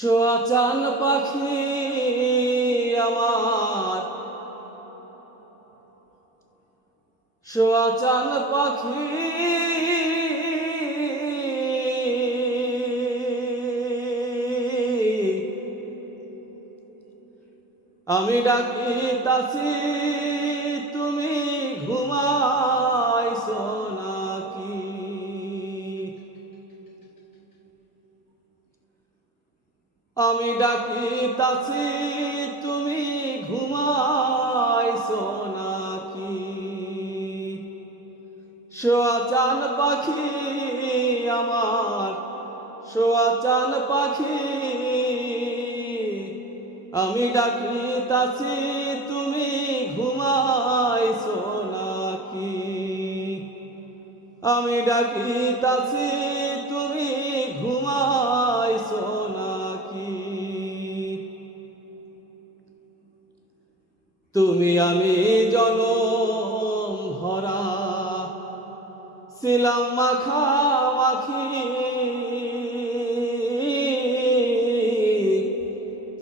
সোয়াচান পাখি আমার, সোয়াচান পাখি আমি ডাকিতাছি তুমি ঘুমাইছো নাকি? আমি ডাকিতাছি তুমি ঘুমাইছো নাকি? সোয়াচান পাখি আমার, সোয়াচান পাখি আমি ডাকিতাছি তুমি ঘুমাইছো নাকি? আমি ডাকিতাছি তুমি ঘুমাইছো নাকি? তুমি আমি জনম ভরা ছিলাম মাখামাখি,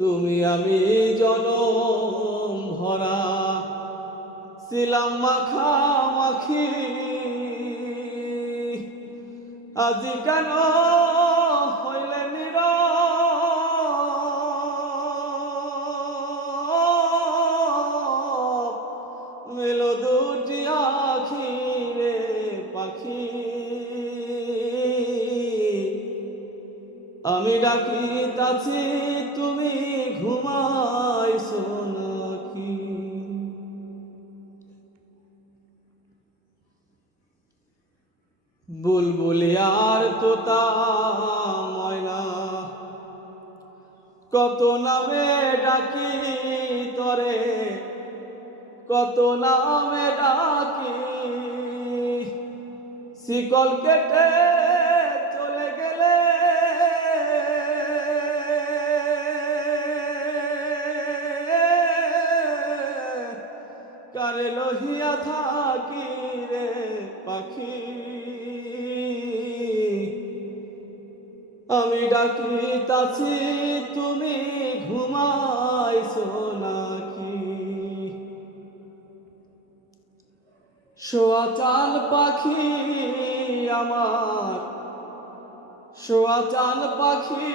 তুমি আমি জনম ভরা ছিলাম মাখামাখি। আজি কেন হইলে নীরব, মেলো দুটি আখি রে পাখি? আমি ডাকিতাছি তুমি ঘুমাইছো নাকি? বুলবুলি আর তোতা ময়না কত নামে ডাকি তরে, কত নামে ডাকি। শিকল কেটে চলে গেলে কারে লহিয়া থাকি রে পাখি? আমি ডাকিতাছি তুমি ঘুমাইছো নাকি? সোয়াচান পাখি আমার, সোয়াচান পাখি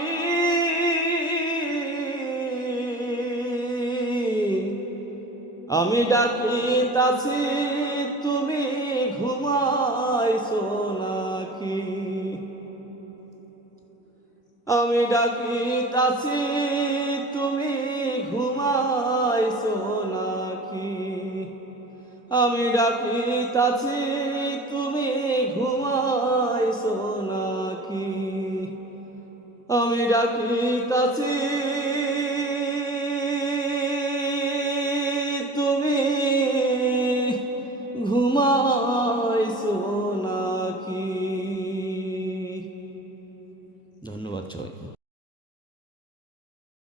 আমি ডাকিতাছি তুমি ঘুমাইছো নাকি? আমি ডাকিতাছি তুমি ঘুমাইছো নাকি? আমি ডাকিতাছি তুমি ঘুমাইছো নাকি? আমি ডাকিতাছি।